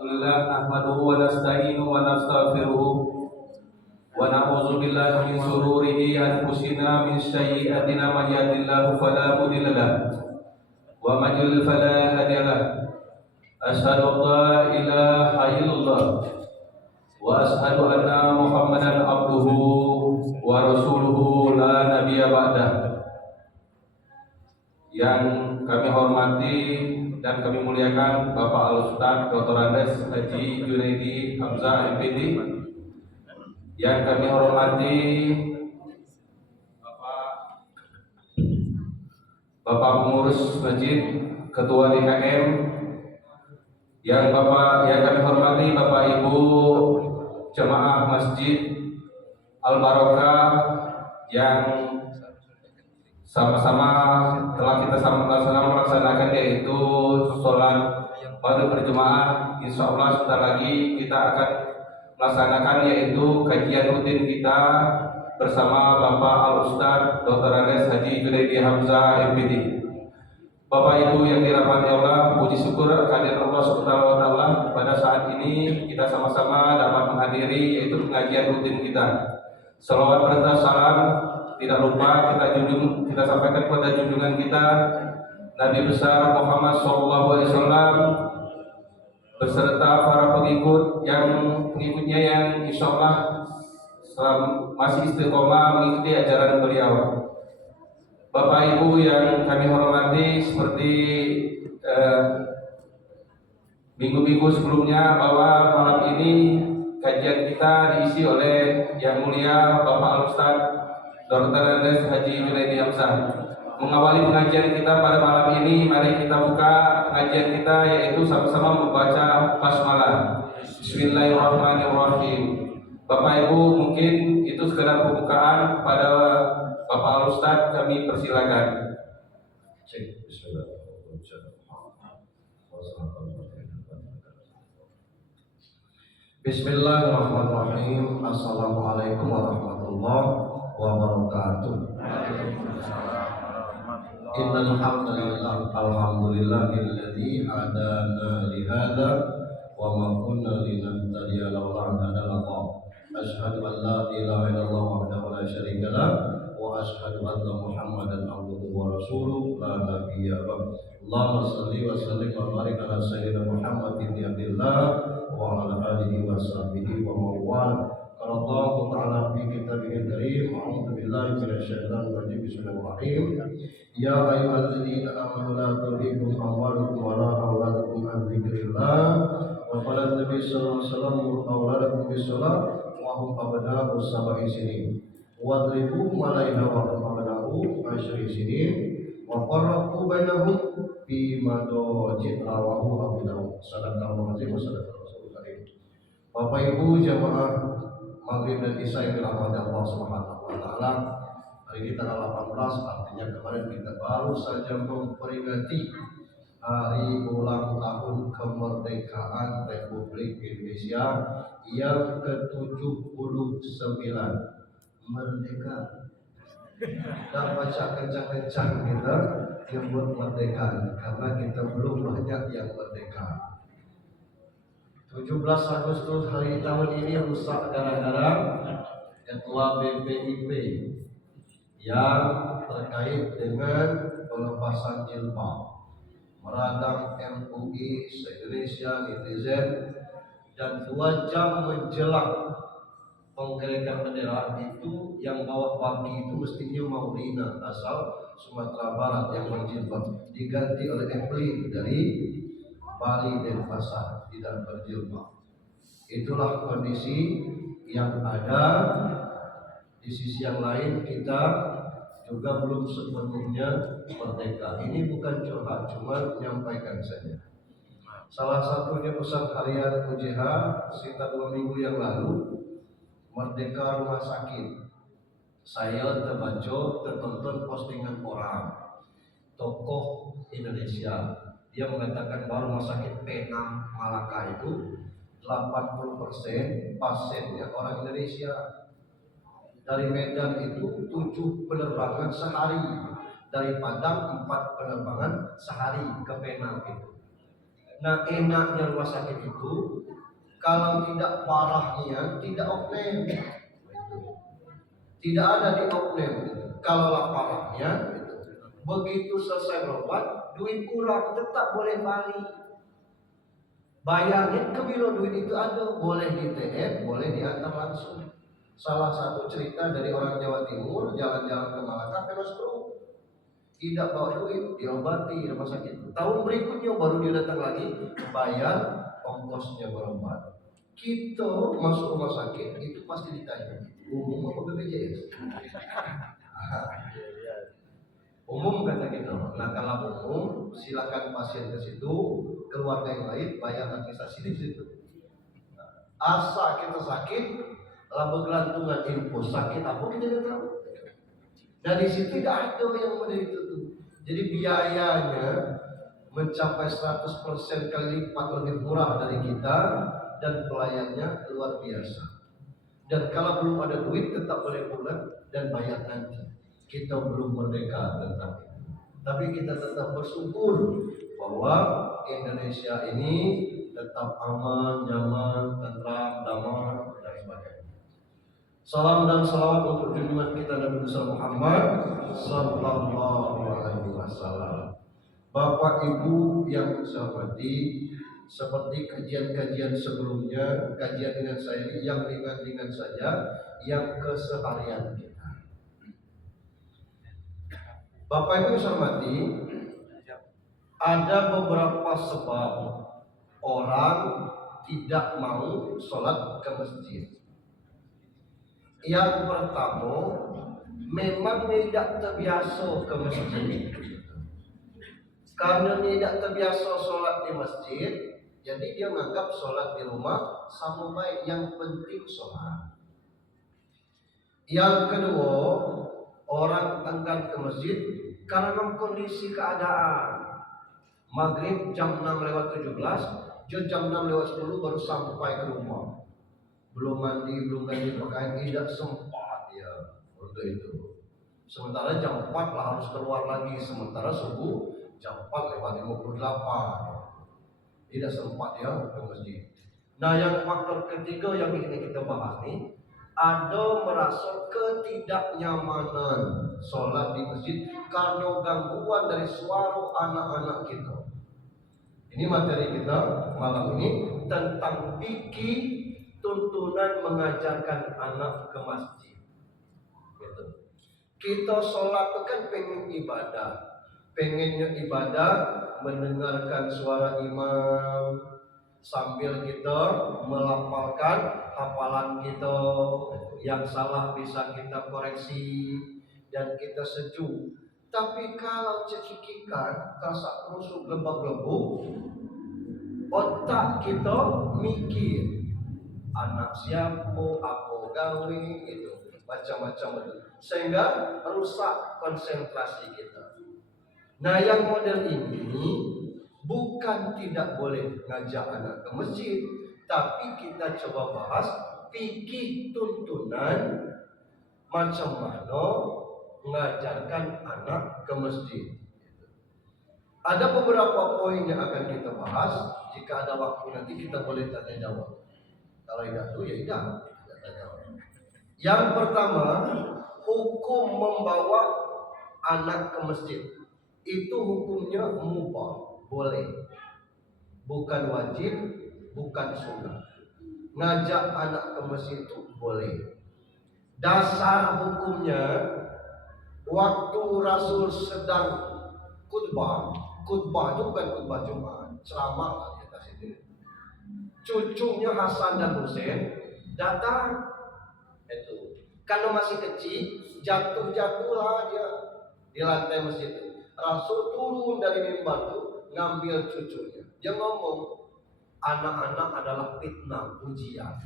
Alhamdulillah nahmaduhu wa nasta'inuhu wa nastaghfiruh wa na'udzu billahi min shururi anfusina min sayyi'atina man yahdihillahu fala mudilla lahu wa man yudlil fala hadiya lahu. Asyhadu an la ilaha illallah wa asyhadu anna Muhammadan abduhu wa rasuluhu la nabiyya ba'dah. Yang kami hormati dan kami muliakan Bapak Al-Ustaz Dr. Andes Haji Junaidi Hamzah MPD. Yang kami hormati Bapak Pengurus Masjid, Ketua DKM. Yang kami hormati Bapak Ibu Jemaah Masjid Al-Barokah yang sama-sama telah kita sama-sama melaksanakan, yaitu sholat maghrib berjamaah. Insya Allah sebentar lagi kita akan melaksanakan yaitu kajian rutin kita bersama Bapak Al-Ustaz Dr. Andes Haji Junaidi Hamzah MPD. Bapak Ibu yang dirahmati Allah, puji syukur kehadiran Allah Subhanahu wa taala pada saat ini kita sama-sama dapat menghadiri yaitu pengajian rutin kita. Salawat berita salam tidak lupa kita sampaikan kepada junjungan kita Nabi besar Muhammad SAW beserta para pengikutnya yang insya Allah masih istiqomah mengikuti ajaran beliau. Bapak Ibu yang kami hormati, seperti minggu-minggu sebelumnya bahwa malam ini kajian kita diisi oleh yang mulia Bapak Al-Ustaz Dr. Andes Haji Junaidi Hamzah. Mengawali pengajian kita pada malam ini, mari kita buka pengajian kita yaitu sama-sama membaca basmalah. Bismillahirrahmanirrahim. Bapak Ibu, mungkin itu sekedar pembukaan kepada Bapak Al-Ustaz, kami persilakan. Bismillahirrahmanirrahim. Assalamualaikum warahmatullahi wabarakatuh. Innal hamdalillah, alhamdulillahilladzi hadana li hadza wa ma kunna linahtadiya laula an hadana Allah. Asyhadu an la ilaha illallah wahdahu la syarika lah wa asyhadu anna Muhammadan abduhu wa rasuluh la nabiyya ba'd. Allahumma shalli wa sallim wa barik ala sayyidina Muhammad bin Abdillah wa ala alihi wa sahbihi wa mawala. Qala Allah Ta'ala fi kitabihil karim, a'udzu billahi minasyaitonir rajim. Bismillahirrahmanirrahim. Ya ayyuhalladzina amanu la tulhikum amwalukum wa la auladukum an dzikrillah. Wa qala Nabi sallallahu alaihi wasallam auladakum bis-shalah wa hum abna'u sab'i sinin. Wa dribuhum 'alaiha wa hum abna'u 10 sinin. Wa farraqu bainahum fi madaji' rawahu Abu Dawud. Sadaqallahu azim wa sadaqallahu rasulul karim. Bapak Ibu jamaah Maghrib dan Isya yang dirahmati Allah Subhanahu wa taala. Hari ini tanggal 18, artinya kemarin kita baru saja memperingati hari ulang tahun kemerdekaan Republik Indonesia yang ke-79. Merdeka. Dan baca kencang-kencang kita nyebut merdeka karena kita belum banyak yang merdeka. 17 Agustus hari tahun ini rusak gara-gara Ketua BPIP yang terkait dengan pelepasan jilbab, meradang MUI se-Indonesia, netizen, dan 2 jam menjelang penggeledahan bendera itu yang bawa baki itu mestinya Maulina asal Sumatera Barat yang berjilbab diganti oleh Evelyn dari Bali dan Pasar tidak berjilbab. Itulah kondisi yang ada. Di sisi yang lain kita juga belum sepenuhnya merdeka. Ini bukan curhat, cuma menyampaikan saja. Salah satunya pesan harian UJH sekitar 2 minggu yang lalu, merdeka rumah sakit. Saya tertonton postingan orang tokoh Indonesia. Dia mengatakan bahwa rumah sakit Penang Malaka itu 80% pasiennya orang Indonesia. Dari Medan itu 7 penerbangan sehari, dari Padang 4 penerbangan sehari ke Penang itu. Nah, enaknya rumah sakit itu kalau tidak parahnya tidak oknum, tidak ada di oknum. Kalau parahnya, begitu selesai berobat, duit kurang tetap boleh balik. Bayarnya ke biro duit itu ada, boleh di TM, boleh diantar langsung. Salah satu cerita dari orang Jawa Timur, jalan-jalan ke Malaka, kena stroke. Tidak bawa duit, diobati di rumah sakit. Tahun berikutnya baru dia datang lagi, bayar ongkosnya berobat. Kita masuk rumah sakit itu pasti ditanya, umum apa BPJS? Umum kata kita. Nah kalau umum, silakan pasien ke situ, keluarga yang lain bayar administrasi di situ. Asa kita sakit, lalu gelantungan info sakit apa kita tidak tahu. Nah di situ tidak ada yang menderita itu. Jadi biayanya mencapai 100% kali lipat lebih murah dari kita dan pelayannya luar biasa. Dan kalau belum ada duit tetap boleh pulang dan bayar nanti. Kita belum merdeka tentang itu. Tapi kita tetap bersyukur bahwa Indonesia ini tetap aman, nyaman, tentram, damai dan sebagainya. Salam dan salawat untuk junjungan kita Nabi Muhammad sallallahu alaihi wasallam. Bapak Ibu yang saya hormati, seperti kajian-kajian sebelumnya, kajian dengan saya ini yang ringan-ringan saja, yang keseharian kita. Bapak Ibu yang saya hormati, ada beberapa sebab orang tidak mau sholat ke masjid. Yang pertama, memang tidak terbiasa ke masjid. Karena tidak terbiasa sholat di masjid, jadi dia menganggap sholat di rumah sama baik. Yang penting sholat. Yang kedua, orang enggan ke masjid karena kondisi keadaan. Maghrib jam 6:17, jam 6:10 baru sampai ke rumah. Belum mandi, belum ganti pakaian, tidak sempat ya untuk itu. Sementara jam 4 lah harus keluar lagi, sementara subuh jam 4:58. Tidak sempat ya ke masjid. Nah, yang faktor ketiga yang ingin kita bahas nih, ada merasa ketidaknyamanan sholat di masjid karena gangguan dari suara anak-anak kita. Ini materi kita malam ini tentang fikih tuntunan mengajarkan anak ke masjid. Gitu. Kita sholat itu kan pengen ibadah, pengennya ibadah mendengarkan suara imam sambil kita melafalkan hafalan kita, yang salah bisa kita koreksi dan kita sejuk. Tapi kalau cekikikan, rasa rusuk lebak-lebuk, otak kita mikir anak siapa, apa gawe, itu macam-macam betul, sehingga rusak konsentrasi kita. Nah, yang model ini bukan tidak boleh ngajak anak ke masjid, tapi kita coba bahas fikih tuntunan macam mana mengajarkan anak ke masjid. Ada beberapa poin yang akan kita bahas. Jika ada waktu nanti kita boleh tanya jawab. Kalau tidak tuh ya tidak tanya jawab. Yang pertama, hukum membawa anak ke masjid itu hukumnya mubah, boleh, bukan wajib, bukan sunnah. Ngajak anak ke masjid itu boleh. Dasar hukumnya, waktu Rasul sedang khutbah itu bukan khutbah Jumat, ceramah lah di atas itu. Cucunya Hasan dan Husain datang, itu karena masih kecil, jatuh-jatuhlah dia di lantai masjid itu. Rasul turun dari mimbar itu ngambil cucunya. Dia ngomong, anak-anak adalah fitnah, ujian.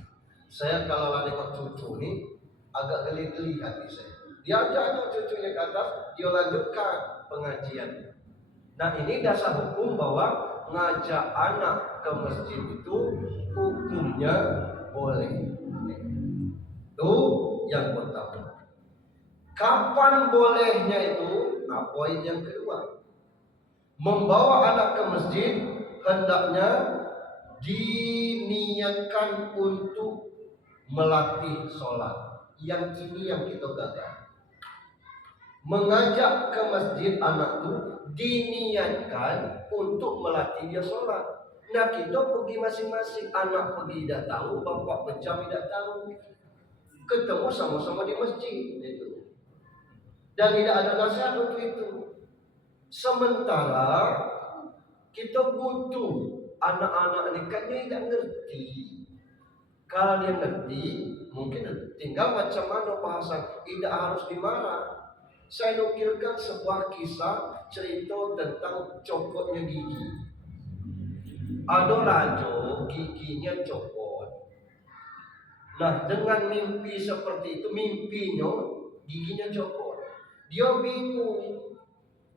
Saya kalau nengok cucu ini agak geli-geli hati saya. Dia ajak cucunya ke atas, dia lanjutkan pengajiannya. Nah, ini dasar hukum bahwa ngajak anak ke masjid itu hukumnya boleh. Itu yang pertama. Kapan bolehnya itu? Nah, poin yang kedua, membawa anak ke masjid hendaknya diniatkan untuk melatih sholat. Yang ini yang kita gagal. Mengajak ke masjid anak itu diniatkan untuk melatih dia sholat. Nah kita pergi masing-masing, anak pergi tidak tahu, bapak pecah tidak tahu, ketemu sama-sama di masjid itu. Dan tidak ada nasihat untuk itu. Sementara kita butuh anak-anak ini kan dia tidak ngerti. Kalau dia ngerti, mungkin tinggal macam mana bahasa, tidak harus dimarah. Saya nukilkan sebuah kisah cerita tentang copotnya gigi. Ada raja giginya copot. Nah, dengan mimpi seperti itu, mimpinya giginya copot. Dia bingung.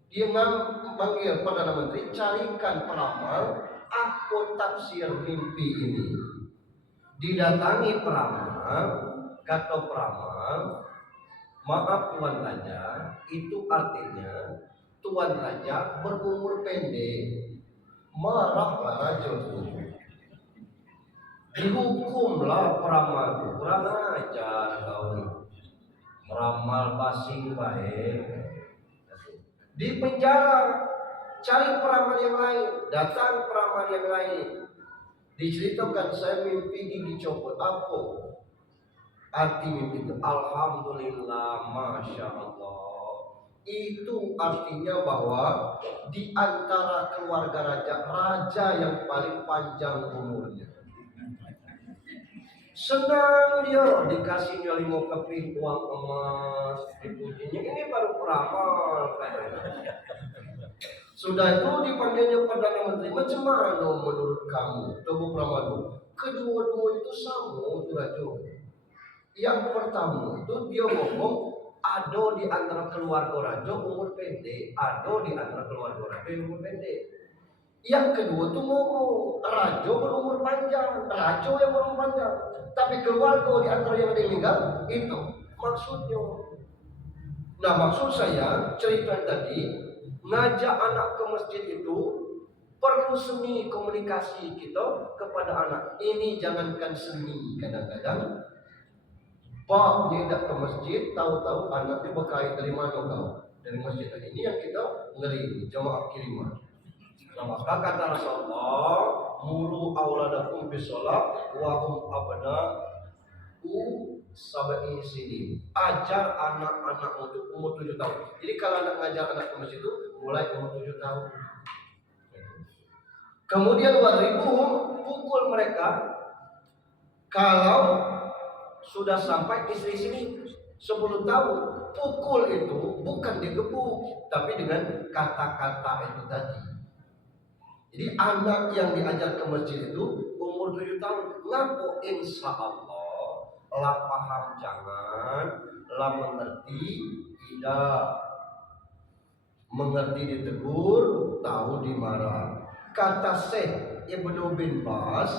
Dia manggil Perdana Menteri, carikan peramal apa tafsir mimpi ini. Didatangi peramal, kata peramal, maaf Tuan Raja, itu artinya Tuan Raja berumur pendek. Marahlah raja itu. Dihukumlah peramal itu. Kurang ajar kau ini. Meramal basing baik. Di penjara, cari peramal yang lain. Datang peramal yang lain. Diceritakan saya mimpi gigi copot. Apa arti mimpi itu? Alhamdulillah, Masya Allah. Itu artinya bahwa di antara keluarga raja yang paling panjang umurnya. Senang dia, dikasihnya 5 keping uang emas, dipujinya. Ini baru peramal katanya. Sudah itu dipanggilnya Perdana Menteri. Macam mana menurut kamu, tubuh peramal? Kedua-dua itu sama, itu raja. Yang pertama itu dia ngomong, ada di antara keluarga raja umur pendek, ada di antara keluarga raja umur pendek. Yang kedua tuh ngomong raja berumur panjang, raja yang berumur panjang. Tapi keluarga di antara yang meninggal itu maksudnya. Nah maksud saya cerita tadi ngajak anak ke masjid itu perlu seni komunikasi kita kepada anak. Ini jangankan seni, kadang-kadang Pak dia tidak ke masjid, tahu-tahu anaknya berkait dari mana kau? Dari masjid tadi. Ini yang kita ngeri, jamaah kiriman. Nah, maka kata Rasulullah, muru auladakum bisolat wa hum abna'u sab'i sinin. Ajar anak-anak untuk umur 7 tahun. Jadi kalau anak ngajar anak ke masjid itu mulai umur 7 tahun. Kemudian wadribuhum, pukul mereka kalau sudah sampai istri sini 10 tahun. Pukul itu bukan digebuk, tapi dengan kata-kata itu tadi. Jadi anak yang diajar ke masjid itu umur 7 tahun. Ngaku insya Allah lah paham jangan, lah mengerti tidak. Mengerti ditegur, tahu dimarah. Kata Syekh Ibnu bin Baz,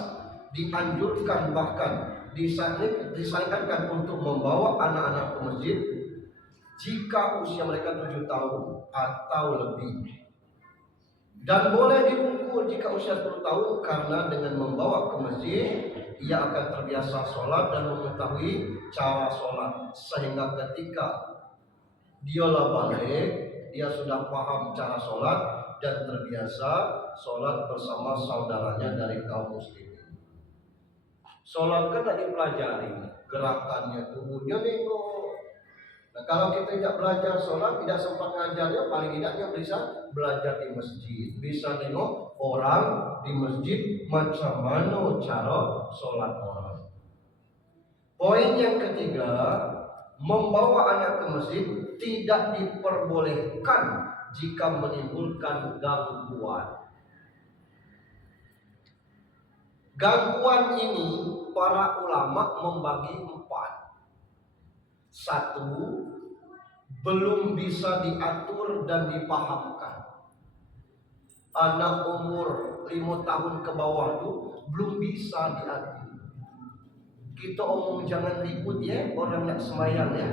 dianjurkan bahkan disarankan untuk membawa anak-anak ke masjid jika usia mereka 7 tahun atau lebih. Dan boleh dipukul jika usia 10 tahun karena dengan membawa ke masjid ia akan terbiasa sholat dan mengetahui cara sholat, sehingga ketika dialah balik dia sudah paham cara sholat dan terbiasa sholat bersama saudaranya dari kaum muslimin. Sholat kan tidak dipelajari gerakannya, tubuhnya nengok. Nah, kalau kita tidak belajar sholat, tidak sempat ngajarnya, paling tidaknya bisa belajar di masjid, bisa nengok orang di masjid macam mana cara sholat orang. Poin yang ketiga, membawa anak ke masjid tidak diperbolehkan jika menimbulkan gangguan. Gangguan ini para ulama membagi 4. 1, belum bisa diatur dan dipahamkan. Anak umur 5 tahun ke bawah itu belum bisa diatur. Kita omong jangan ribut ya, orang nak semayang ya.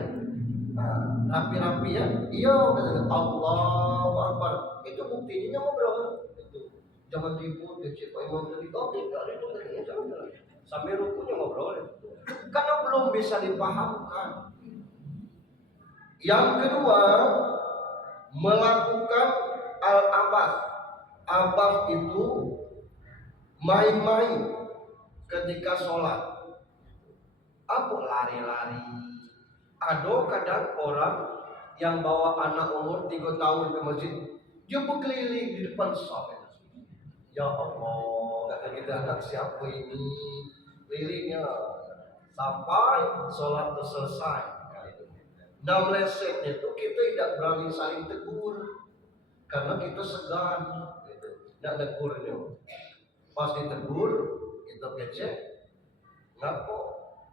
Nah, rapi-rapi ya. Iya, kata Allahu Akbar. Itu buktinya ngobrol. Itu. Jangan ribut, kecil Pak Imam tadi. Oh tidak, itu tadi jangan. Sampai rukunya ngobrol itu. Karena belum bisa dipahamkan. Yang kedua, melakukan al-abas. Abas itu main-main ketika sholat. Apa lari-lari? Ada kadang orang yang bawa anak umur 3 tahun ke masjid, dia berkeliling di depan sholat. Ya Allah, kata kita, anak siapa ini? Kelilingnya sampai sholat selesai. Nah melesetnya itu kita tidak berani saling tegur karena kita segan, tidak tegurnya. Pas ditegur, kita kecek, ngapa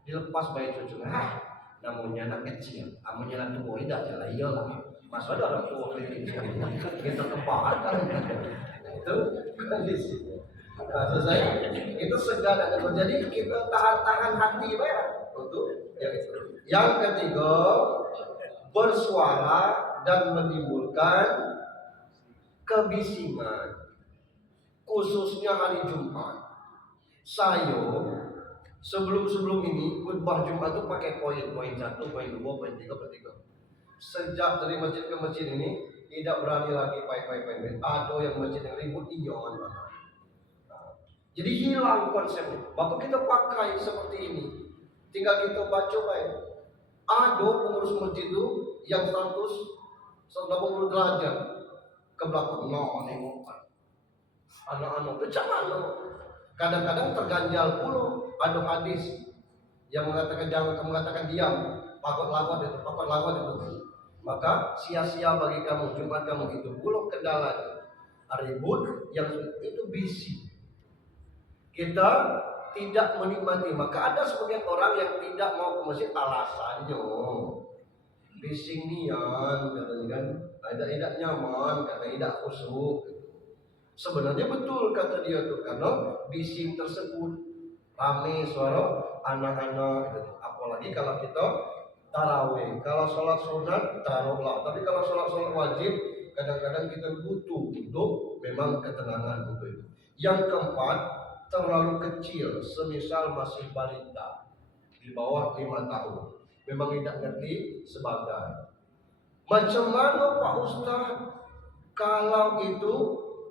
dilepas bayi cucunya? Namanya anak kecil, namanya anak tua, tidak jelas iyalah. Masa ada orang tua keliling, kita tempat kan? Itu kondisi. Nah, selesai itu segan ada. Jadi kita tahan hati ya untuk yang itu. Yang ketiga, bersuara dan menimbulkan kebisingan, khususnya hari Jumat. Saya sebelum ini khutbah Jumat itu pakai poin 1, poin 2, poin 3, poin 3. Sejak dari masjid ke masjid ini tidak berani lagi poin. Ada yang masjid yang ribut inyoan. Jadi hilang konsepnya. Maka kita pakai seperti ini. Tinggal kita baca baik. Ada pengurus masjid itu yang 180 derajat ke belakang. No, nengok. Anak-anak macam mana? Kadang-kadang terganjal pula. Ada hadis yang mengatakan jangan kamu mengatakan diam. Pakot lawat itu. Maka sia-sia bagi kamu Jumat kamu itu pula kendalanya. Ribut yang itu bisi. Kita tidak menikmati. Maka ada sebagian orang yang tidak mau ke masjid alasannya bising nian, katanya kan, tidak nyaman, katanya tidak khusyuk. Sebenarnya betul kata dia tuh, karena bising tersebut rame suara anak-anak gitu. Apalagi kalau kita tarawih, kalau sholat sunat taruhlah, tapi kalau sholat wajib kadang-kadang kita butuh untuk memang ketenangan untuk itu. Yang keempat, terlalu kecil, semisal masih balita di bawah 5 tahun, memang tidak ngerti sebagai macam mana Pak Ustadz kalau itu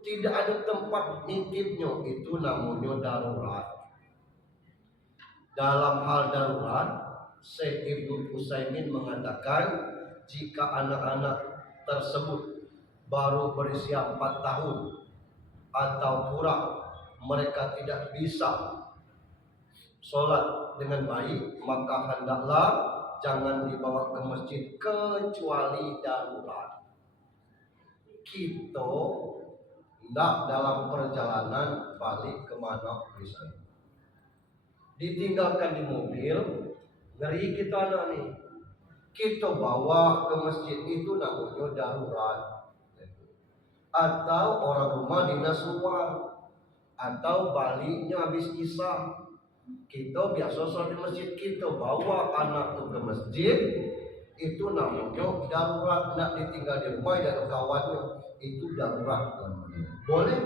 tidak ada tempat nitipnya, itu namanya darurat. Dalam hal darurat, Syekh Ibnu Utsaimin mengatakan jika anak-anak tersebut baru berusia 4 tahun atau kurang, mereka tidak bisa sholat dengan baik, maka hendaklah jangan dibawa ke masjid kecuali darurat. Kita tidak dalam perjalanan balik kemana misalnya, ditinggalkan di mobil, ngeri kita anak nih, kita bawa ke masjid itu namanya darurat. Atau orang rumah dinas luar, atau baliknya habis isya, kita biasa sholat di masjid, kita bawa anak tuh ke masjid, itu namanya darurat. Nak ditinggal di rumah dan kawannya, itu darurat namanya. Boleh.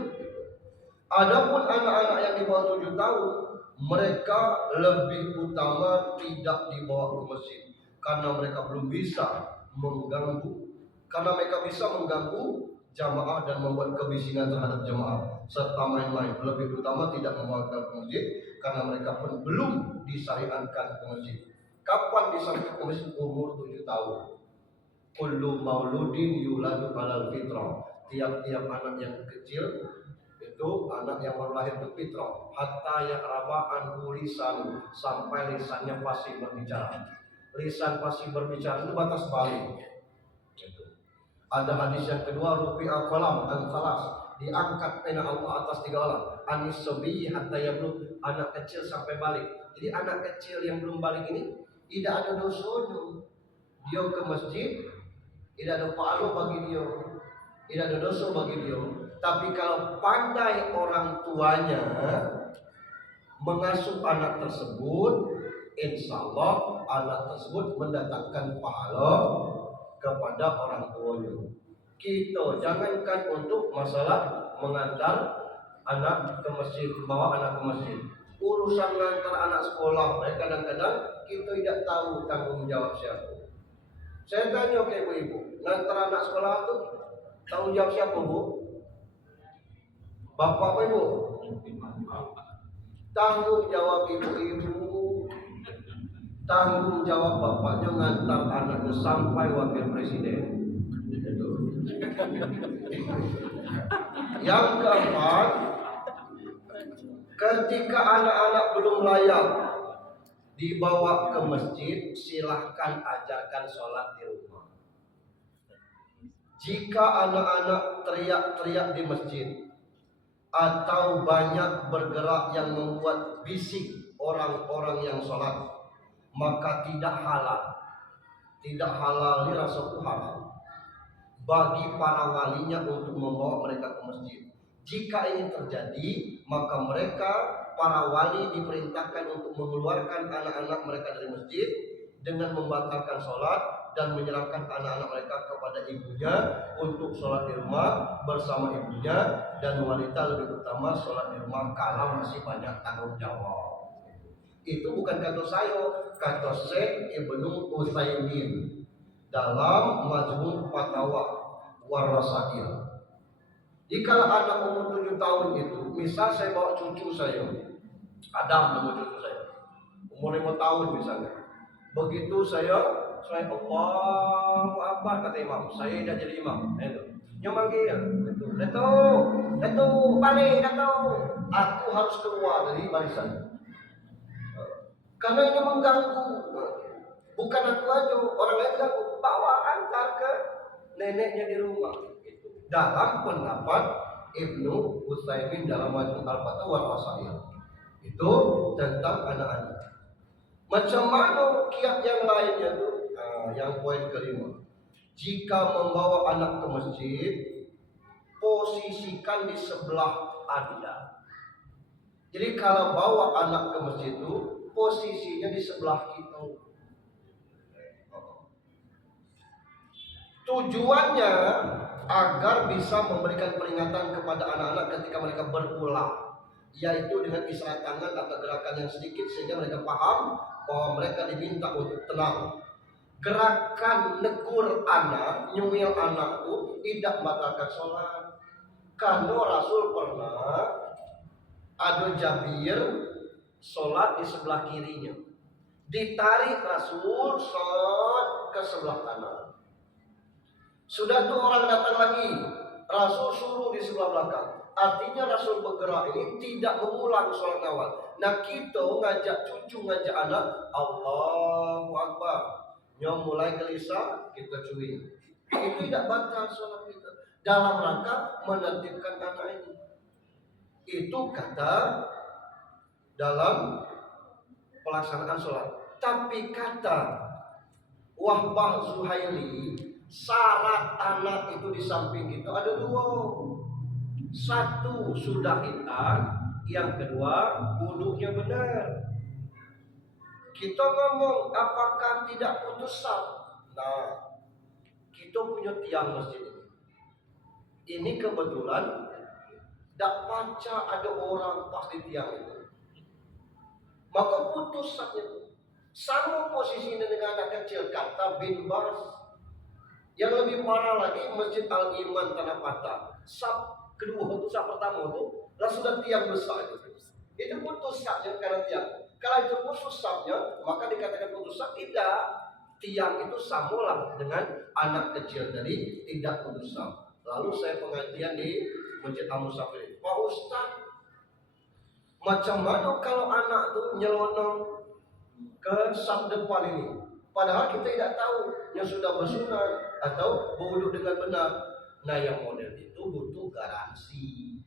Adapun anak-anak yang di bawah 7 tahun, mereka lebih utama tidak dibawa ke masjid karena mereka belum bisa mengganggu, karena mereka bisa mengganggu jamaah dan membuat kebisingan terhadap jamaah serta main-main. Lebih utama tidak membawa ke masjid karena mereka pun belum disyariatkan ke masjid. Kapan disyariatkan ke masjid? Umur 7 tahun. Kullu mauludin yuladu alal fitrah. Tiap-tiap anak yang kecil itu anak yang baru lahir itu fitrah. Hatta yakraba'an lisan, sampai lisannya pasti berbicara. Lisan pasti berbicara itu batas balik. Ada hadis yang kedua, rufi'al qalam an salas, diangkat pena Allah atas 3 orang. Anis sabi hatta yablugh, anak kecil sampai balik. Jadi anak kecil yang belum balik ini tidak ada dosanya. Dia ke masjid tidak ada pahala bagi dia, tidak ada dosa bagi dia. Tapi kalau pandai orang tuanya mengasuh anak tersebut, insya Allah anak tersebut mendatangkan pahala kepada orang tuanya. Kita jangankan untuk masalah mengantar anak ke masjid, bawa anak ke masjid. Urusan ngantar anak sekolah, kadang-kadang kita tidak tahu tanggung jawab siapa. Saya tanya ke ibu-ibu, ngantar anak sekolah itu tanggung jawab siapa, Bu? Bapak apa Ibu? Tanggung jawab ibu-ibu, tanggung jawab bapaknya ngantar anaknya sampai wakil presiden. Yang keempat, ketika anak-anak belum layak dibawa ke masjid, silahkan ajarkan sholat di rumah. Jika anak-anak teriak-teriak di masjid atau banyak bergerak yang membuat bisik orang-orang yang sholat, maka tidak halal. Tidak halal ini rasulku halal bagi para walinya untuk membawa mereka ke masjid. Jika ini terjadi, maka mereka para wali diperintahkan untuk mengeluarkan anak-anak mereka dari masjid dengan membatalkan sholat dan menyerahkan anak-anak mereka kepada ibunya untuk sholat di rumah bersama ibunya, dan wanita lebih utama sholat di rumah kalau masih banyak tanggung jawab. Itu bukan kata saya, kata Syekh Ibnu Utsaimin dalam Majmu' Fatawa Warasail. Jika anak umur 7 tahun itu, misal saya bawa cucu saya, Adam nama cucu saya, umur 5 tahun misalnya. Begitu saya Allahu Akbar kata imam, saya dah jadi imam. Dia manggil, Dato, balik Dato. Aku harus keluar dari barisan. Karena ini mengganggu. Bukan aku aja, orang lain ganggu. Bawa antar ke neneknya di rumah. Dalam pendapat Ibnu Utsaimin dalam Majmu' Al-Fatawa Warasail. Itu tentang anak-anak. Macam mana kiat yang lainnya tuh? Yang poin kelima, jika membawa anak ke masjid, posisikan di sebelah Anda. Jadi kalau bawa anak ke masjid itu posisinya di sebelah kita. Tujuannya agar bisa memberikan peringatan kepada anak-anak ketika mereka berpulang, yaitu dengan isyarat tangan atau gerakan yang sedikit sehingga mereka paham bahwa mereka diminta untuk tenang. Gerakan negur anak, nyuil anak itu tidak membatalkan sholat. Karena Rasul pernah ada Jabir sholat di sebelah kirinya, ditarik Rasul sholat ke sebelah kanan. Sudah tuh orang datang lagi, Rasul suruh di sebelah belakang. Artinya Rasul bergerak ini tidak mengulang sholat awal. Nah kita ngajak cucu, ngajak anak, Allahu Akbar, nyom mulai gelisah, kita cuy. Itu tidak batal sholat kita, dalam rangka menertibkan anak ini. Itu kata dalam pelaksanaan sholat. Tapi kata Wahbah Zuhaili, syarat anak itu di samping kita ada 2. Satu sudah hitam, yang kedua wudunya benar. Kita ngomong apakah tidak putus saf? Nah, kita punya tiang masjid ini. Ini kebetulan tidak baca ada orang pas di tiang itu, maka putus safnya itu. Sama posisinya dengan anak kecil, kata bin Bas. Yang lebih parah lagi, Masjid Al-Iman Tanah Patah, saf kedua itu, saf pertama itu lah sudah tiang besar itu putus safnya karena tiang. Kalau itu putus safnya, maka dikatakan putus saf. Tidak, tiang itu samalah dengan anak kecil, jadi tidak putus saf. Lalu saya pengajian di Masjid Al-Musafir, Pak Ustaz, macam mana kalau anak itu nyelonong ke saf depan ini, padahal kita tidak tahu yang sudah bersunat atau berwudu dengan benar. Nah yang model itu butuh garansi.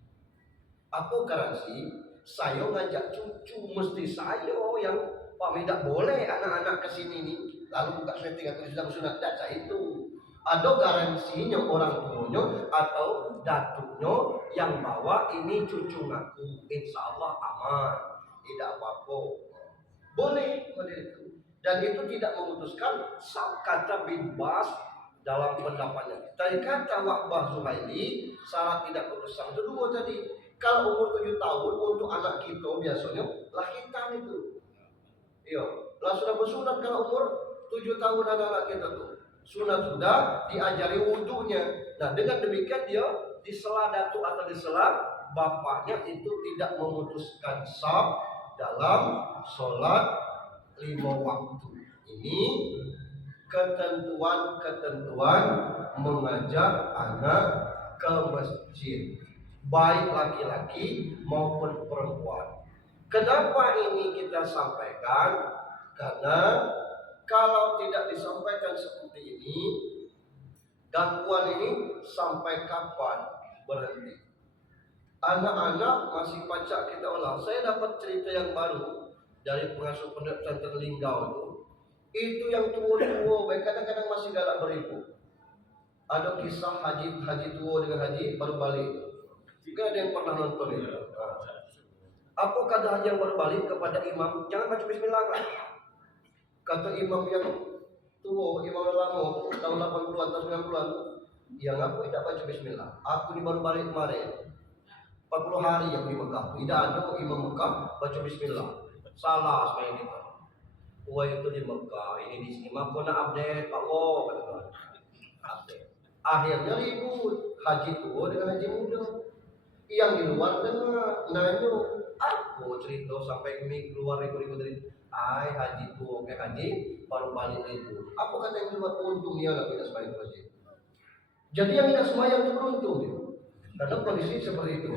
Apa garansi? Saya ngajak cucu, mesti saya yang Pak tidak boleh anak-anak kesini nih lalu buka setting atau sudah bersunat. Tidak, itu ada garansinya orang tuanya atau datuknya yang bawa ini cucu ngaku, insya Allah aman, tidak apa-apa. Boleh model itu. Dan itu tidak memutuskan kata bin Bas dalam pendapatnya. Tadi kata Wahbah Zuhaili, syarat tidak putus saf itu 2 tadi. Kalau umur 7 tahun untuk anak kita biasanya lah hitam itu. Iya, lah sudah bersunat kalau umur 7 tahun anak-anak kita tuh. Sunat sudah diajari wudhunya. Nah dengan demikian dia di sela datuk atau di sela bapaknya itu tidak memutuskan sah dalam sholat 5 waktu. Ini ketentuan-ketentuan mengajak anak ke masjid, baik laki-laki maupun perempuan. Kenapa ini kita sampaikan? Karena kalau tidak disampaikan seperti ini, gangguan ini sampai kapan berhenti? Anak-anak masih pacak kita ulang. Saya dapat cerita yang baru dari pengasuh pondok pesantren Linggau itu yang tua-tua, baik kadang-kadang masih galak beribu. Ada kisah haji tua dengan haji baru balik. Jika ada yang pernah nonton itu. Apa kata haji yang baru balik kepada imam? Jangan baca bismillah. Kata imam yang tua, imam lama, tahun 80-an, tahun 90-an, yang aku tidak baca bismillah. Aku di baru balik kemarin. 40 hari yang di Mekah. Tidak ada imam Mekah baca bismillah. Salah sebenarnya kita. Wah itu di Mekah, ini di sini. Aku nak update, Pak Wo, kata update. Akhirnya ribut haji tua dengan haji muda. Yang di luar dengar, nanya, aku cerita sampai ini keluar ribut-ribut dari, haji tua kayak haji baru balik ribut. Apa kata yang di luar untung dia nggak tidak sembahyang masjid. Jadi yang tidak sembahyang itu beruntung dia. Karena kondisi seperti itu.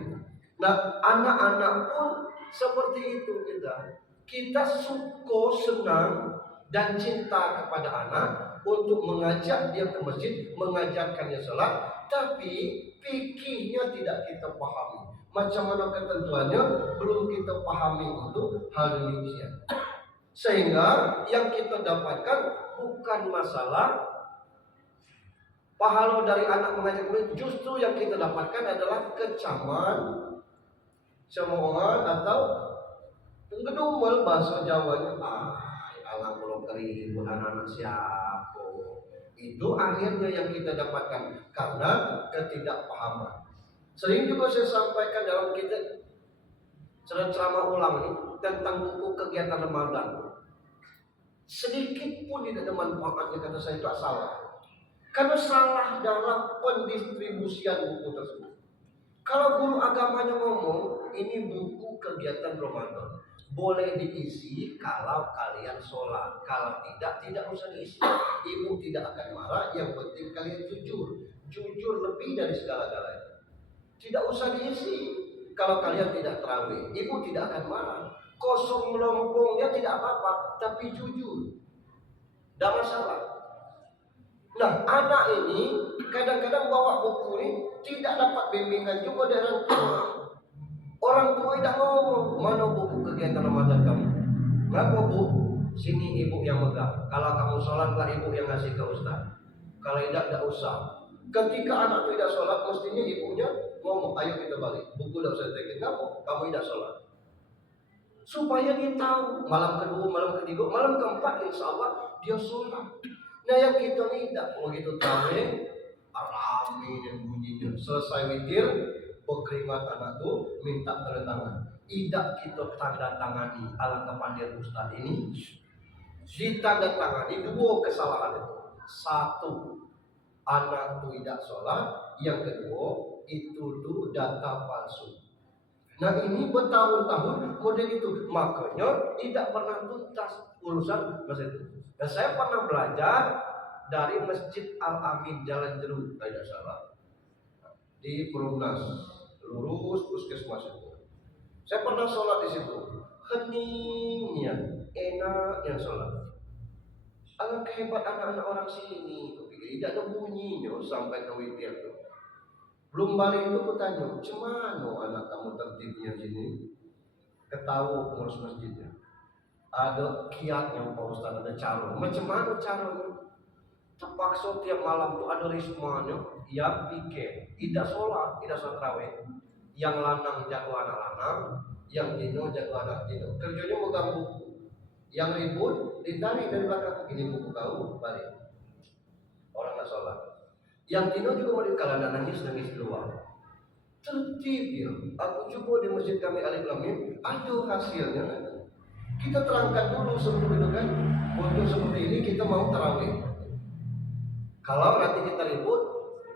Nah, anak-anak pun seperti itu kita. Kita suka, senang dan cinta kepada anak untuk mengajak dia ke masjid, mengajarkannya salat, tapi fikihnya tidak kita pahami. Macam mana ketentuannya belum kita pahami untuk hal demikian. Sehingga yang kita dapatkan bukan masalah pahala dari anak mengajak masjid, justru yang kita dapatkan adalah kecaman, cemoohan atau ngedumel bahasa Jawanya. Alang belum keribut anak-anak siapa. Itu akhirnya yang kita dapatkan karena ketidakpahaman. Sering juga saya sampaikan dalam kita ceramah ulang ini tentang buku kegiatan Ramadan. Sedikit pun tidak ada manfaatnya kata saya itu salah. Karena salah dalam pendistribusian buku tersebut. Kalau guru agamanya ngomong ini buku kegiatan Ramadan, boleh diisi kalau kalian sholat. Kalau tidak usah diisi. Ibu tidak akan marah. Yang penting kalian jujur lebih dari segala-galanya. Tidak usah diisi. Kalau kalian tidak tarawih, ibu tidak akan marah. Kosong melompongnya tidak apa-apa, tapi jujur, tidak masalah. Nah, anak ini kadang-kadang bawa buku ini tidak dapat bimbingan juga dari orang tua. Orang tua tidak ngomong, mana buku kegiatan Ramadan kamu? Ngapa bu? Sini ibu yang megang. Kalau kamu sholat lah ibu yang ngasih ke ustaz. Kalau tidak usah. Ketika anak itu tidak sholat, mestinya ibunya ngomong, ayo kita balik. Buku tidak usah ditekin kamu tidak sholat. Supaya dia tahu malam kedua, malam ketiga, malam keempat insya Allah dia sholat. Nah yang kita tidak begitu tahu rame dan bunyinya. Selesai witir, berkeringat anak tuh minta tanda tangan. Tidak kita tanda tangani ala kepandian ustaz ini. Ditanda tangani dua kesalahan itu. Satu, anak itu tidak sholat. Yang kedua, itu tuh data palsu. Nah ini bertahun-tahun model itu, makanya tidak pernah tuntas urusan masjid itu. Dan saya pernah belajar dari Masjid Al-Amin Jalan Jeruk, tidak salah, di Perumnas, lurus puskesmas itu. Saya pernah sholat di situ, heningnya, enaknya sholat. Alangkah hebat anak-anak orang sini, tidak ada bunyinya sampai ke witir itu. Belum balik itu aku tanya, cemana anak kamu tertibnya sini? Ketahu pengurus masjidnya. Ada kiatnya Pak Ustaz, ada cara. Macam mana caranya? Terpaksa tiap malam tuh ada rismanya yang pikir, tidak sholat tarawih. Yang lanang jago anak lanang, yang dino jago anak dino. Kerjanya megang buku. Yang ribut ditarik dari belakang, ini buku kau, balik. Orang nggak sholat. Yang dino juga mau kalau nangis keluar. tertib ya. Aku coba di masjid kami Alif Lam Mim, ada hasilnya. Kita terangkan dulu sebelum itu kan, untuk seperti ini kita mau tarawih. Kalau nanti kita ribut,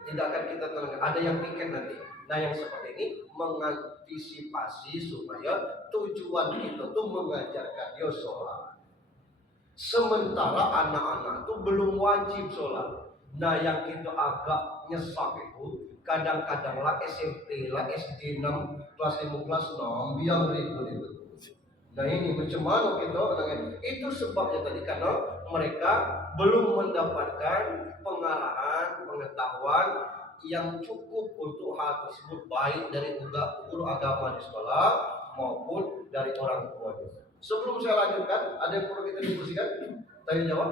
tidak akan kita terangkan. Ada yang piket nanti. Nah yang seperti ini mengantisipasi supaya tujuan kita tuh mengajarkan dia sholat. Sementara anak-anak tuh belum wajib sholat. Nah yang kita agak nyesek itu kadang-kadang lah SMP lah SD 6 kelas 5 kelas 6 biar ribut itu. Nah ini macam mana kita itu sebabnya tadi karena mereka belum mendapatkan pengarahan pengetahuan yang cukup untuk hal tersebut baik dari guru agama di sekolah maupun dari orang tuanya. Sebelum saya lanjutkan, ada yang perlu kita diskusikan? Tanya jawab.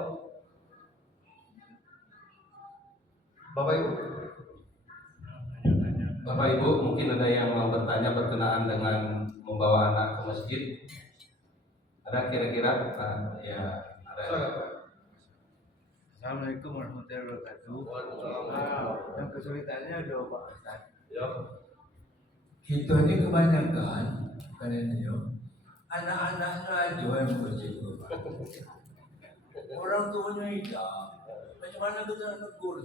Bapak Ibu. Bapak Ibu, mungkin ada yang mau bertanya berkenaan dengan membawa anak ke masjid. Ada kira-kira? Ya, ada. Assalamualaikum warahmatullahi wabarakatuh. Waalaikumsalam. Yang kesulitannya ada Pak Ustaz. Ya. Kita ini kebanyakan anak-anaknya aja yang bersih. Orang tuanya tidak. Macam mana kita nak negur?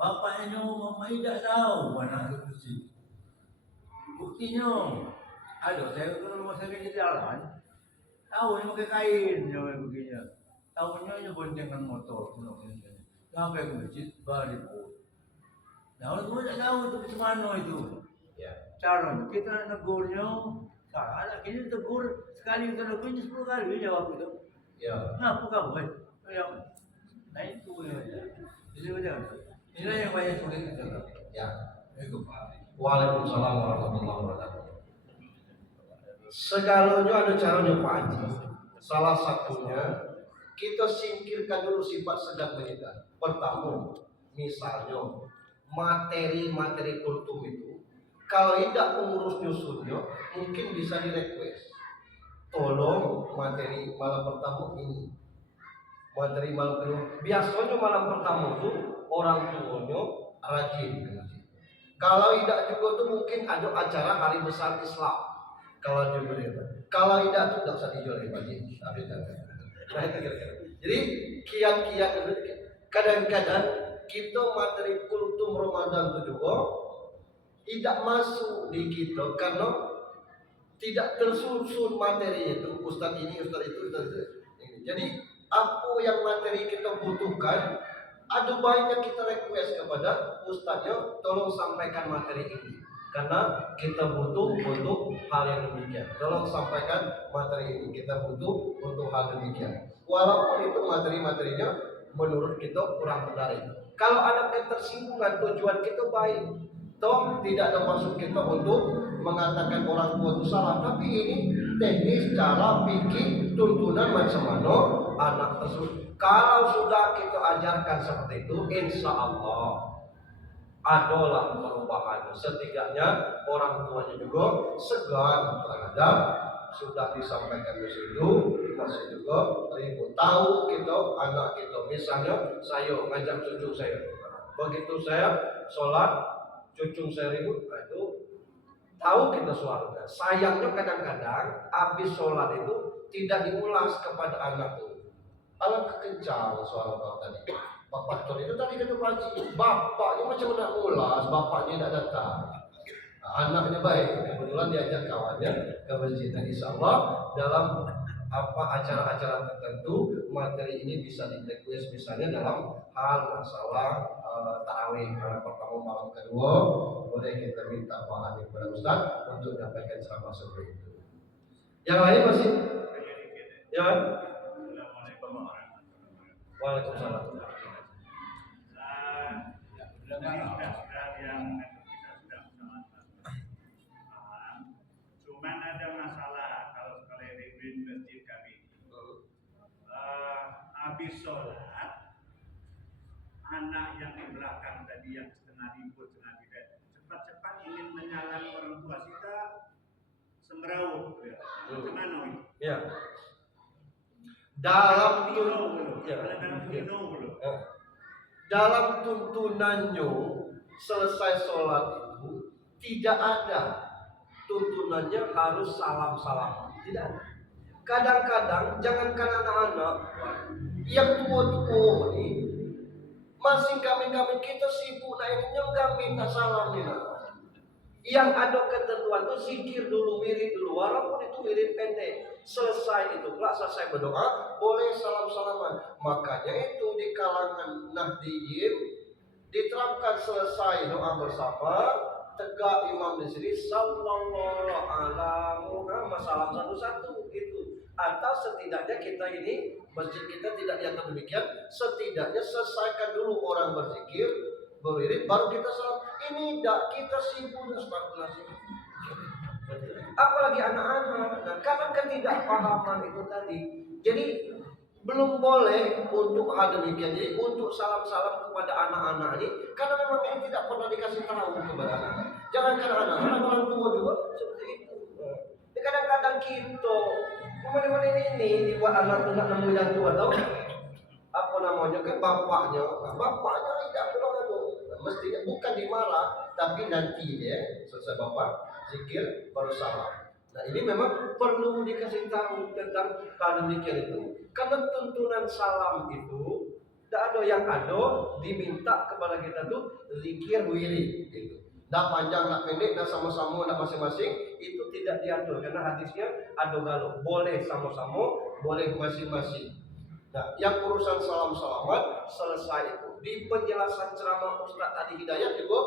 Bapaknya, mama tidak tahu mana itu bersih. Buktinya, ada saya ke rumah sakit di jalan. Tahu yang pakai kain, yang begini. Tahunya hanya boncengan motor. Sampai ke masjid, balik. Nah, orang tua tidak tahu itu macam mana itu. Ya. Caranya kita negurnya, salah ini tegur sekali kita negurnya 10 kali jawab itu. Ya. Nah, bukan bukan. Yang nah itu ya. Jadi macam inilah yang banyak sulit kita. Ya. Waalaikumsalam warahmatullahi wabarakatuh. Segalanya ada caranya Pak Haji. Salah satunya kita singkirkan dulu sifat sedang kita. Pertama, misalnya materi-materi kultum itu kalau tidak pengurus nyusunnya mungkin bisa di request. Tolong materi malam pertama ini. Materi malam kedua. Biasanya malam pertama itu orang tuanya rajin. Kalau tidak juga tuh mungkin ada acara hari besar Islam. Kalau juga itu. Kalau tidak tuh tidak usah dijual lagi. Nah itu kira-kira. Jadi kiat-kiat kadang-kadang kita materi kultum Ramadan itu juga tidak masuk di kita karena tidak tersusun materi itu ustaz ini ustaz itu ustaz itu. Jadi apa yang materi kita butuhkan ada banyak kita request kepada ustaznya tolong sampaikan materi ini karena kita butuh untuk hal yang demikian. Tolong sampaikan materi ini kita butuh untuk hal demikian. Walaupun itu materi-materinya menurut kita kurang menarik. Kalau ada ketersinggungan tujuan kita baik, toh tidak ada maksud kita untuk mengatakan orang tua itu salah, tapi ini teknis cara pikir tuntunan macam mana anak tersebut. Kalau sudah kita ajarkan seperti itu, insya Allah adalah perubahan. Setidaknya orang tuanya juga segan terhadap sudah disampaikan di situ, masih juga ribut. Tahu kita anak kita, misalnya saya ngajak cucu saya, begitu saya sholat cucu saya ribut, itu tahu kita sholatnya. Sayangnya kadang-kadang habis sholat itu tidak diulas kepada anak itu. Anak kekencang soal tadi. Bapak itu tadi kata Pakcik, bapaknya macam nak ulas, bapaknya tidak datang. Anaknya baik, kebetulan diajak kawannya ke masjid. Dan insya Allah dalam acara-acara tertentu materi ini bisa di-request misalnya dalam hal masalah tarawih malam pertama malam kedua boleh kita minta bahan kepada Ustaz untuk menyampaikan ceramah seperti itu. Yang lain masih? Ya kan? Waalaikumsalam. Cuman ada masalah kalau sekali di masjid kami. Habis sholat, anak yang di belakang tadi yang setengah ribut, setengah tidak cepat-cepat ingin menyalami orang tua kita semeraut. Gimana ini? Ya. Dalam dalam tuntunannya selesai sholat itu tidak ada tuntunannya harus salam-salaman, tidak ada. Kadang-kadang jangankan anak-anak, yang tua-tua ini masih kami kita sibuk nah ini yang minta salam nih. Yang ada ketentuan itu zikir dulu, wirid dulu, walaupun itu wirid pendek. Selesai itu, selesai berdoa, boleh salam-salaman. Makanya itu di kalangan Nahdiyin diterapkan selesai doa bersama, tegak imam di sini, sallallahu ala Muhammad, salam satu-satu itu. Atau setidaknya kita ini masjid kita tidak diatur demikian, setidaknya selesaikan dulu orang berzikir, beririt, baru kita salam. Ini tidak kita sibuk spekulasi. Apalagi anak-anak, nah, karena ketidakpahaman itu tadi. Jadi belum boleh untuk hal demikian. Jadi untuk salam-salam kepada anak-anak ini, karena memang ini tidak pernah dikasih tahu kepada anak-anak. Jangankan anak-anak, orang tua juga seperti itu. Kadang-kadang kita kemana-mana ini dibuat anak nemu yang tua tahu apa namanya kan bapaknya tidak bilang itu mestinya bukan dimarah tapi nanti ya selesai bapak zikir baru salam. Nah ini memang perlu dikasih tahu tentang hal demikian itu karena tuntunan salam itu tidak ada yang ada diminta kepada kita tuh zikir wirid gitu. Tidak panjang, tidak pendek, tidak sama-sama, tidak masing-masing itu tidak diatur karena hadisnya ada galau boleh sama-sama, boleh masing-masing. Nah, yang urusan salam-salaman selesai itu di penjelasan ceramah Ustaz Adi Hidayat juga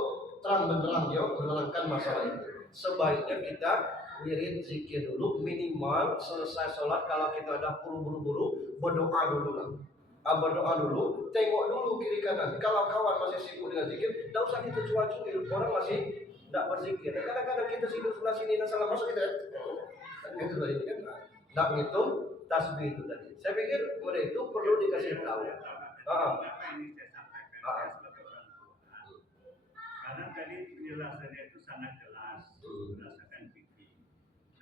terang benderang dia menerangkan masalah itu. Sebaiknya kita wirid zikir dulu minimal selesai sholat kalau kita ada buru-buru berdoa dulu lah. Berdoa dulu, tengok dulu kiri kanan. Kalau kawan masih sibuk dengan zikir, tidak usah kita cuak-cuak. Orang masih tidak berzikir. Kadang-kadang kita sibuk sebelah sini dan salah masuk kita. Itu tadi kan, tidak ngitung tasbih itu tadi. Saya pikir mulai itu perlu dikasih tahu. Apa ini saya sampaikan saya sebagai orang tua. Karena tadi penjelasannya itu sangat jelas berdasarkan fikih.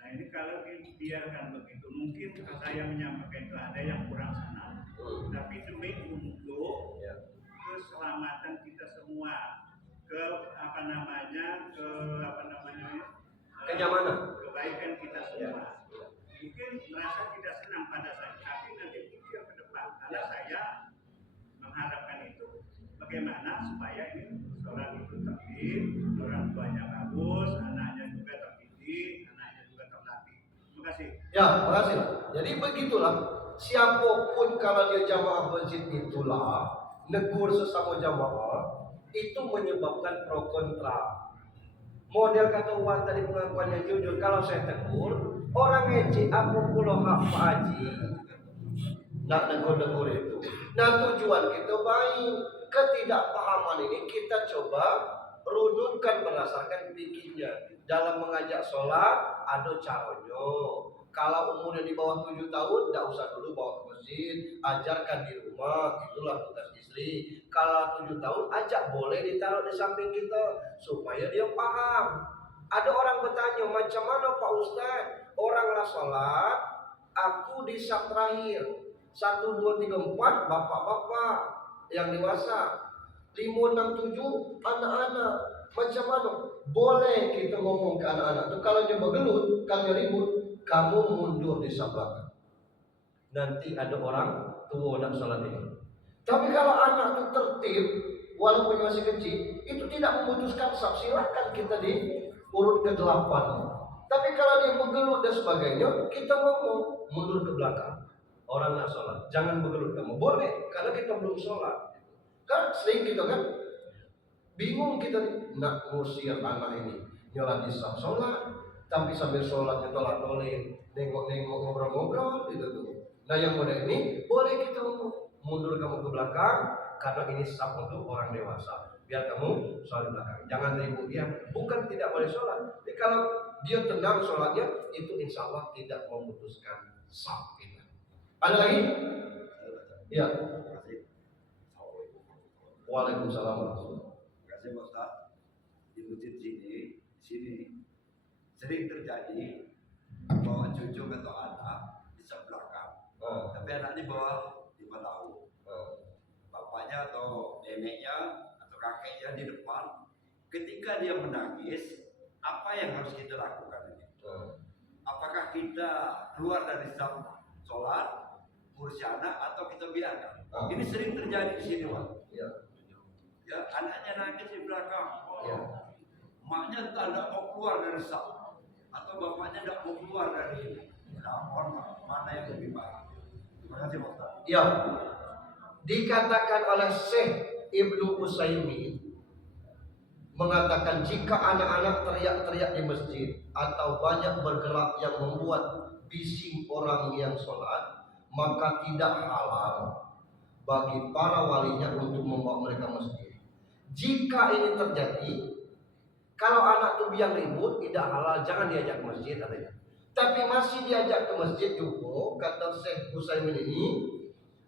Nah ini kalau dibiarkan begitu, mungkin saya menyampaikan itu ada yang kurang senang. Tapi demi untuk keselamatan kita semua, kenyamanan, kebaikan kita semua. Mungkin merasa tidak senang pada saya, tapi nanti pikir ke depan. Karena saya mengharapkan itu bagaimana supaya ini seorang itu tertib, orang tuanya bagus, anaknya juga terdidik, anaknya juga terlatih. Terima kasih. Ya, terima kasih. Jadi begitulah. Siapapun kalau dia jamaah masjid itulah negur sesama jamaah itu menyebabkan pro kontra. Model kata Wan tadi pengakuannya jujur, kalau saya tegur orang ngeci apa pulau hak Pak Haji nak negur-negur itu. Nah tujuan kita baik, ketidakpahaman ini kita coba runutkan berdasarkan fikihnya. Dalam mengajak sholat ada caranya. Kalau umurnya di bawah 7 tahun, tidak usah dulu bawa ke masjid, ajarkan di rumah, itulah tugas istri. Kalau 7 tahun, ajak boleh ditaruh di samping kita, supaya dia paham. Ada orang bertanya, macam mana Pak Ustaz? Orang lah sholat, aku di saf terakhir, 1, 2, 3, 4, bapak-bapak yang dewasa, 5, 6, 7, anak-anak. Macam mana? Boleh kita ngomong ke anak-anak itu kalau dia bergelut, kalau dia ribut, kamu mundur di sebelah. Nanti ada orang tua nak salat ini. Tapi kalau anak itu tertib, walaupun masih kecil, itu tidak memutuskan saf. Silakan kita di urut ke-8. Tapi kalau dia bergelut dan sebagainya, kita ngomong mundur ke belakang. Orang nak salat, jangan bergelut kamu. Boleh, karena kita belum salat. Kan sering kita kan bingung kita nak ngusir anak ini nyolat di saf sholat, tapi sambil sholatnya tolak-tolak, nengok-nengok, ngobrol-ngobrol gitu tuh. Nah yang model ini boleh kita mundur kamu ke belakang karena ini saf untuk orang dewasa. Biar kamu sholat di belakang, jangan ribut dia. Bukan tidak boleh sholat, tapi kalau dia tenang sholatnya itu insya Allah tidak memutuskan saf kita. Ada lagi? Ya. Waalaikumsalam warahmatullahi wabarakatuh. Terima kasih Pak Ustaz. Di masjid sini sering terjadi bawa cucu atau anak di sebelakang. Tapi anaknya bawa 5 tahun. Bapaknya atau neneknya atau kakeknya di depan. Ketika dia menangis, apa yang harus kita lakukan ini? Apakah kita keluar dari saf sholat, ngurus anak, atau kita biarkan? Ini sering terjadi di sini, Pak. Ya. Ya, anaknya nangis di belakang. Ya. Maknya tidak mau keluar dari saf, atau bapaknya tidak mau keluar dari ini. Nah, mana yang lebih baik? Terima kasih, Pak. Ya. Dikatakan oleh Syekh Ibnu Utsaimin mengatakan jika anak-anak teriak-teriak di masjid atau banyak bergerak yang membuat bising orang yang sholat, maka tidak halal bagi para walinya untuk membawa mereka masjid. Jika ini terjadi, kalau anak tuh yang ribut tidak halal, jangan diajak ke masjid katanya. Tapi masih diajak ke masjid juga, kata Syekh Utsaimin ini.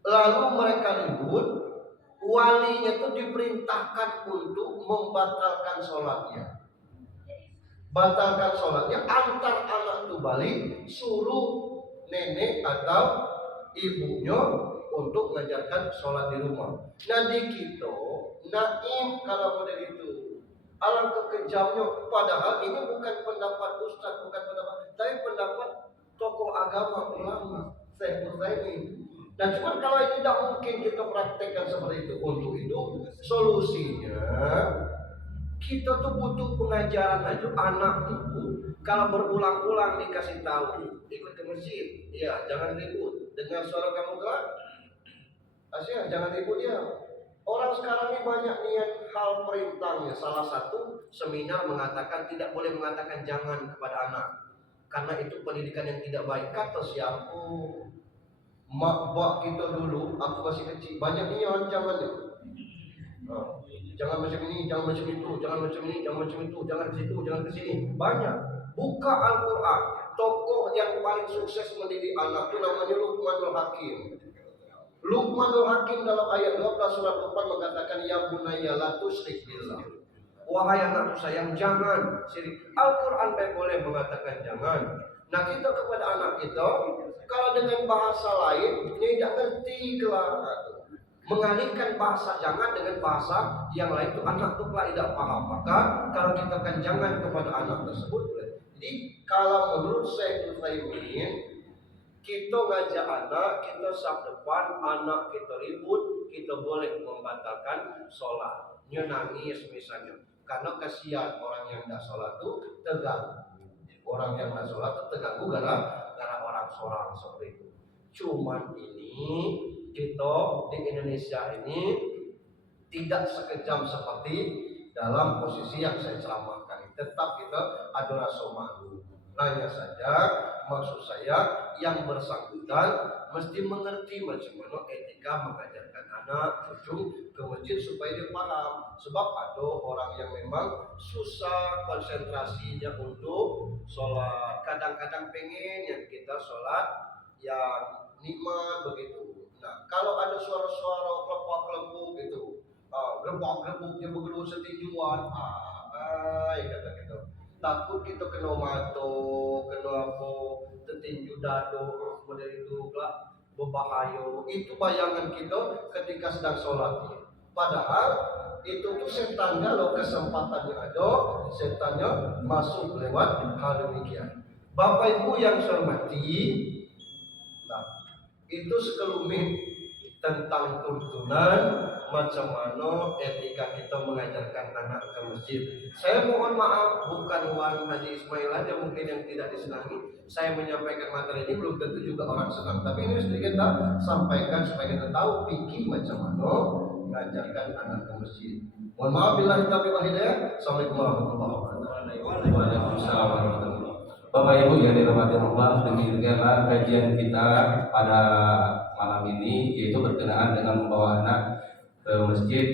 Lalu mereka ribut, walinya itu diperintahkan untuk membatalkan sholatnya. Batalkan sholatnya, antar anak itu balik, suruh nenek atau ibunya untuk mengajarkan sholat di rumah. Nah di kita, naim kalau model itu. Alangkah kejamnya, padahal ini bukan pendapat ustaz, bukan pendapat, tapi pendapat tokoh agama ulama, Syekh Utsaimin. Nah cuma kalau ini tidak mungkin kita praktekkan seperti itu. Untuk itu solusinya kita tuh butuh pengajaran aja. Anak tuh kalau berulang-ulang dikasih tahu ikut ke masjid, ya jangan ribut. Dengar suara kamu kelar, Asyik jangan ribut ya. Orang sekarang ini banyak niat hal perintahnya. Salah satu seminar mengatakan tidak boleh mengatakan jangan kepada anak, karena itu pendidikan yang tidak baik. Kata siapa? Mak bak kita dulu, aku masih kecil, banyak ni ancamannya. Jangan macam ini, jangan macam itu, jangan macam ini, jangan macam itu, jangan ke situ, jangan ke sini. Banyak. Buka Al-Quran. Tokoh yang paling sukses mendidik anak itu namanya Luqmanul Hakim. Luqmanul Hakim dalam ayat 12 surat Luqman mengatakan, ya bunayya la tusyrik billah. Wahai anakku sayang, jangan syirik. Al-Quran boleh mengatakan jangan. Nah kita kepada anak kita, kalau dengan bahasa lain, dia tidak ngerti kelak. Mengalihkan bahasa jangan dengan bahasa yang lain itu anak itu tidak paham. Maka kalau kita kan jangan kepada anak tersebut. Jadi kalau menurut Syekh Utsaimin, kita ngajak anak, kita saf depan, anak kita ribut, kita boleh membatalkan sholat. Dia nangis misalnya, karena kasihan orang yang tidak sholat itu terganggu. Orang yang tidak sholat itu terganggu karena orang seorang seperti itu. Cuman ini kita di Indonesia ini tidak sekejam seperti dalam posisi yang saya ceramahkan. Tetap kita ada rasa malu. Hanya saja maksud saya yang bersangkutan mesti mengerti macam mana etika mengajarkan anak cucu ke masjid supaya dia paham. Sebab ada orang yang memang susah konsentrasinya untuk sholat. Kadang-kadang pengen yang kita sholat yang nikmat begitu. Nah kalau ada suara-suara kelepuk-kelepuk gitu, gerbuk-gerbuk dia bergelut setinjuan, kata kita. Takut kita kena mato, kena apa, tertinju dado, model itu lah berbahaya. Itu bayangan kita ketika sedang sholat. Padahal itu tuh setan kalau kesempatannya ada, setannya masuk lewat hal demikian. Bapak Ibu yang saya hormati, nah, itu sekelumit tentang tuntunan macam mana etika kita mengajarkan anak ke masjid. Saya mohon maaf, bukan Wan Haji Ismail aja mungkin yang tidak disenangi. Saya menyampaikan materi ini belum tentu juga orang senang, tapi ini sedikit kita sampaikan supaya kita tahu fikih macam mana mengajarkan anak ke masjid. Mohon maaf bila kita wal hidayah. Assalamualaikum warahmatullahi wabarakatuh. Waalaikumsalam warahmatullahi wabarakatuh. Bapak Ibu yang dirahmati Allah, demikianlah kajian kita pada malam ini, yaitu berkenaan dengan membawa anak ke masjid.